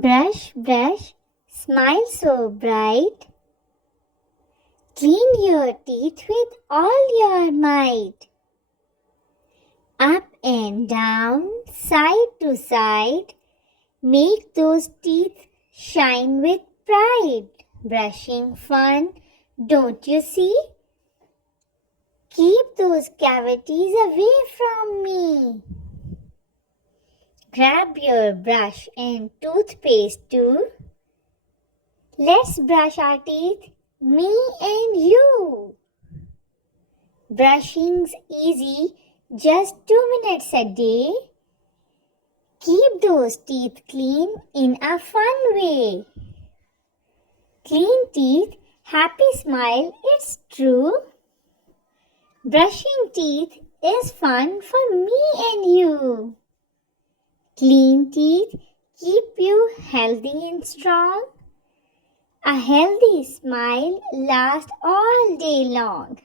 Brush, brush, smile so bright. Clean your teeth with all your might. Up and down, side to side, make those teeth shine with pride. Brushing fun, don't you see? Keep those cavities away from me. Grab your brush and toothpaste too. Let's brush our teeth, me and you. Brushing's easy, just 2 minutes a day. Keep those teeth clean in a fun way. Clean teeth, happy smile, it's true. Brushing teeth is fun for me and you. Clean teeth keep you healthy and strong. A healthy smile lasts all day long.